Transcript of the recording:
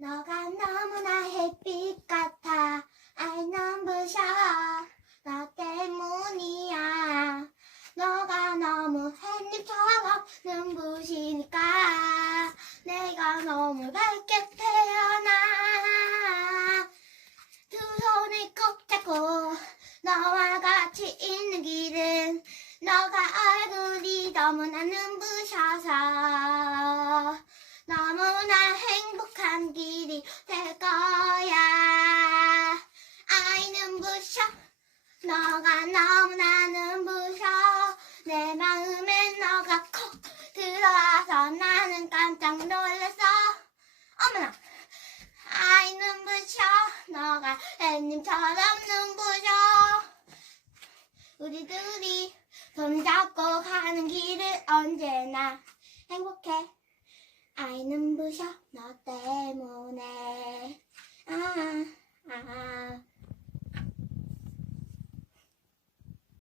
너가 너무나 햇빛 같아. I 눈부셔 너 때문이야. 너가 너무 햇잎처럼 눈부시니까 내가 너무 밝게 태어나. 두 손을 꼭 잡고 너와 같이 있는 길은 너가 얼굴이 너무나 눈부셔 될 거야. 아이 눈부셔. 너가 너무나 눈부셔. 내 마음에 너가 콕 들어와서 나는 깜짝 놀랐어. 어머나. 아이 눈부셔. 너가 햇님처럼 눈부셔. 우리 둘이 손잡고 가는 길을 언제나 행복해. 아이 눈부셔. 너 때문에